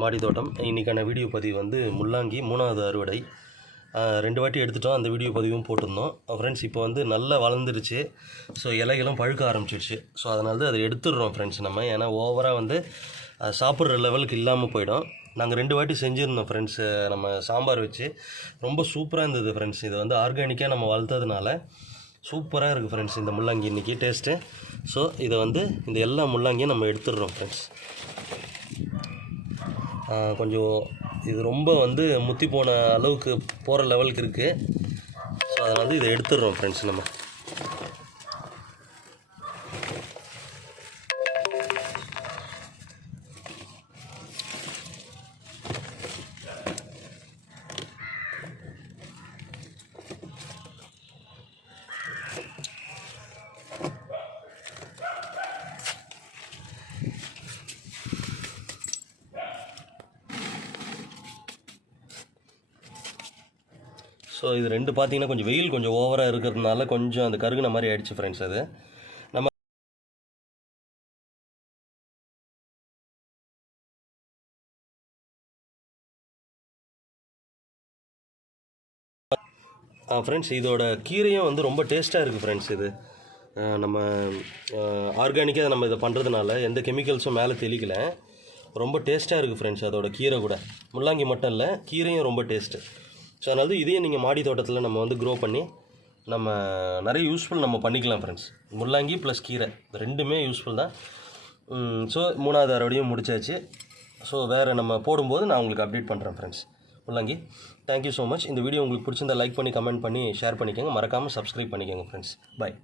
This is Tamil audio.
மாடி தோட்டம். இன்றைக்கான வீடியோ பதிவு வந்து முள்ளாங்கி 3வது அறுவடை. 2 வாட்டி எடுத்துட்டோம். அந்த வீடியோ பதிவும் போட்டிருந்தோம். ஃப்ரெண்ட்ஸ் இப்போ வந்து நல்லா வளர்ந்துருச்சு. ஸோ இலைகளும் பழுக்க ஆரம்பிச்சிடுச்சு. ஸோ அதனால தான் அதை எடுத்துடுறோம் ஃப்ரெண்ட்ஸ் நம்ம. ஏன்னா ஓவராக வந்து சாப்பிட்ற லெவலுக்கு இல்லாமல் போயிடும். நாங்கள் 2 வாட்டி செஞ்சுருந்தோம் ஃப்ரெண்ட்ஸு. நம்ம சாம்பார் வச்சு ரொம்ப சூப்பராக இருந்தது ஃப்ரெண்ட்ஸ். இது வந்து ஆர்கானிக்காக நம்ம வளர்த்ததுனால சூப்பராக இருக்குது ஃப்ரெண்ட்ஸ் இந்த முள்ளங்கி இன்றைக்கி டேஸ்ட்டு. ஸோ இதை வந்து இந்த எல்லா முள்ளங்கியும் நம்ம எடுத்துடுறோம் ஃப்ரெண்ட்ஸ். கொஞ்சம் இது ரொம்ப வந்து முத்தி போன அளவுக்கு போகிற லெவலுக்கு இருக்குது. ஸோ அதனால் வந்து இதை எடுத்துடுறோம் ஃப்ரெண்ட்ஸ் நம்ம. ஸோ இது 2 பார்த்தீங்கன்னா கொஞ்சம் வெயில் கொஞ்சம் ஓவராக இருக்கிறதுனால கொஞ்சம் அந்த கருகுன மாதிரி ஆயிடுச்சு ஃப்ரெண்ட்ஸ். அது நம்ம ஃப்ரெண்ட்ஸ் இதோட கீரையும் வந்து ரொம்ப டேஸ்ட்டாக இருக்குது ஃப்ரெண்ட்ஸ். இது நம்ம ஆர்கானிக்காக நம்ம இதை பண்ணுறதுனால எந்த கெமிக்கல்ஸும் மேலே தெளிக்கலை. ரொம்ப டேஸ்ட்டாக இருக்குது ஃப்ரெண்ட்ஸ். அதோட கீரை கூட முள்ளங்கி மட்டும் இல்லை, கீரையும் ரொம்ப டேஸ்ட்டு. ஸோ அதனால இதையும் நீங்கள் மாடி தோட்டத்தில் நம்ம வந்து க்ரோ பண்ணி நம்ம நிறைய யூஸ்ஃபுல் நம்ம பண்ணிக்கலாம் ஃப்ரெண்ட்ஸ். முள்ளங்கி ப்ளஸ் கீரை ரெண்டுமே யூஸ்ஃபுல் தான். ஸோ 3வது அறுவடையும் முடிச்சாச்சு. ஸோ வேறு நம்ம போடும்போது நான் உங்களுக்கு அப்டேட் பண்ணுறேன் ஃப்ரெண்ட்ஸ். முள்ளங்கி தேங்க்யூ ஸோ மச். இந்த வீடியோ உங்களுக்கு பிடிச்சிருந்தா லைக் பண்ணி கமெண்ட் பண்ணி ஷேர் பண்ணிக்கோங்க. மறக்காமல் சப்ஸ்கிரைப் பண்ணிக்கோங்க ஃப்ரெண்ட்ஸ். பாய்.